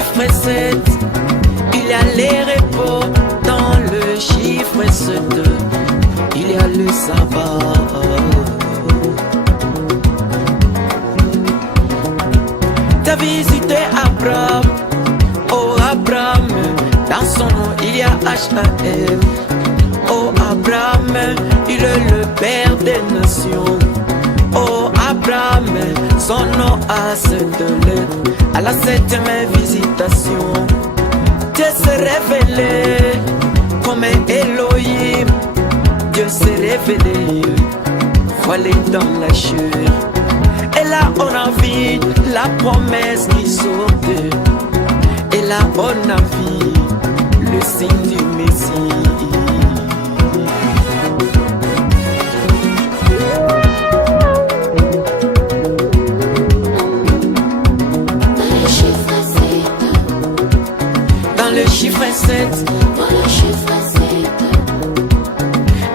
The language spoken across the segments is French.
chiffre 7, il y a les repos. Dans le chiffre 7, il y a le sabbat. T'as visité Abraham, oh Abraham, dans son nom il y a H-A-M. Oh Abraham, il est le père des nations. Oh Abraham, son nom a 7 lettres. À la 7e visitation, Dieu s'est révélé comme Elohim. Dieu s'est révélé, voilé dans la chair. Et là on a vu la promesse qui sortait. Et là on a vu le signe du Messie. Dans le chiffre 7,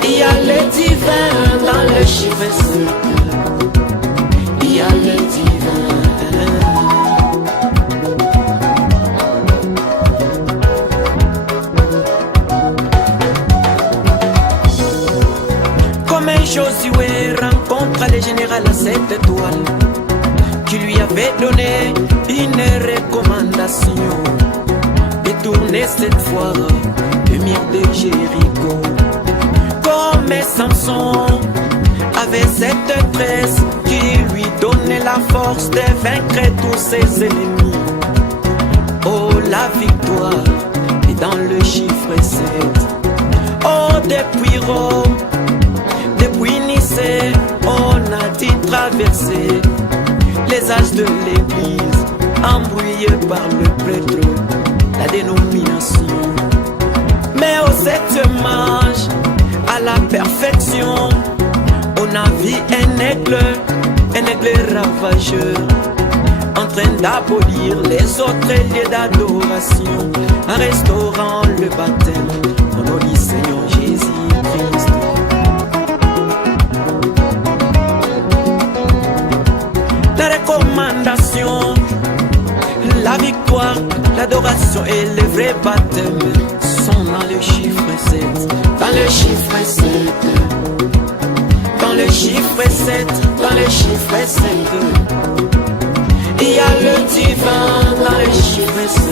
il y a le divin. Dans le chiffre 7, il y a le divin. Comme un Josué rencontre le général à 7 étoiles, qui lui avait donné une recommandation: tourner cette fois le mur de Jéricho. Comme Samson avait cette tresse qui lui donnait la force de vaincre tous ses ennemis. Oh, la victoire est dans le chiffre 7. Oh, depuis Rome, depuis Nice, on a dû traverser les âges de l'église, embrouillés par le prêtre, la dénomination. Mais au 7e âge, à la perfection, on a vu un aigle ravageur, en train d'abolir les autres lieux d'adoration, en restaurant le baptême au nom du Seigneur Jésus-Christ. La recommandation, la victoire, l'adoration et le vrai baptême sont dans le chiffre 7. Dans le chiffre 7. Dans le chiffre 7. Dans le chiffre 7. Il y a le divin. Dans le chiffre 7.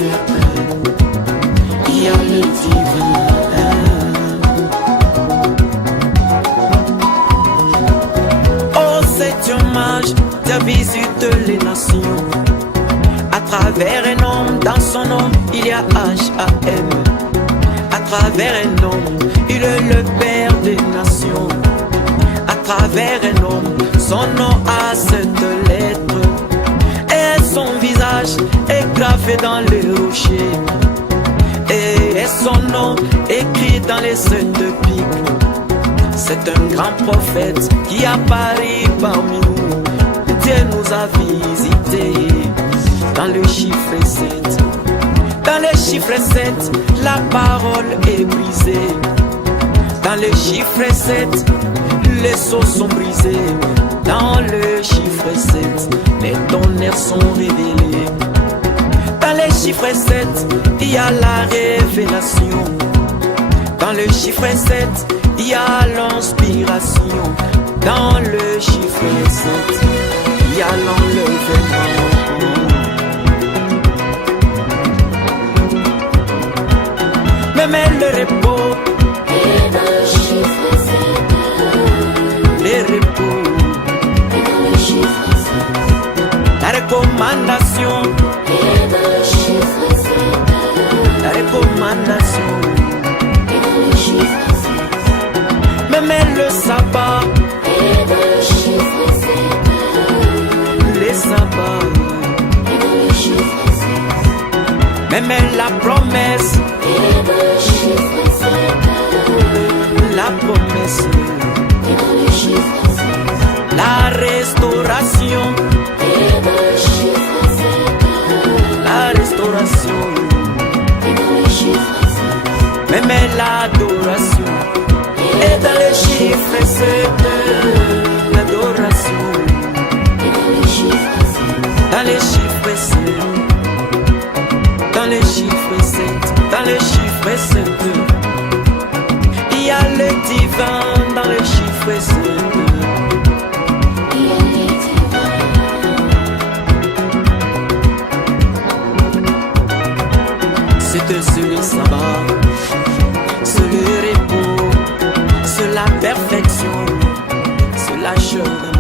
Il y a le divin. Au 7e âge, Dieu visite les nations. À travers un homme, dans son nom, il y a H-A-M. À travers un homme, il est le père des nations. À travers un homme, son nom a 7 lettres. Et son visage est gravé dans le rocher. Et son nom écrit dans les 7 pics. C'est un grand prophète qui apparaît parmi nous. Dieu nous a visités. Dans le chiffre 7, dans le chiffre 7, la parole est brisée. Dans le chiffre 7, les seaux sont brisés. Dans le chiffre 7, les tonnerres sont révélés. Dans le chiffre 7, il y a la révélation. Dans le chiffre 7, il y a l'inspiration. Dans le chiffre 7, il y a l'enlèvement. Mais le repos et dans le chiffre 7, les repos et dans le chiffre 7, la recommandation et dans le chiffre 7, la recommandation et dans le chiffre 7, même le sabbat et dans le chiffre 7, les sabbats et dans le chiffre 7, même la promesse et dans le chiffre 7, la promesse et dans le chiffre 7, la restauration et dans le chiffre 7, la restauration et dans le chiffre 7, même l'adoration et dans le chiffre 7 l'adoration et dans le chiffre 7, dans les chiffres 7 lâche rien.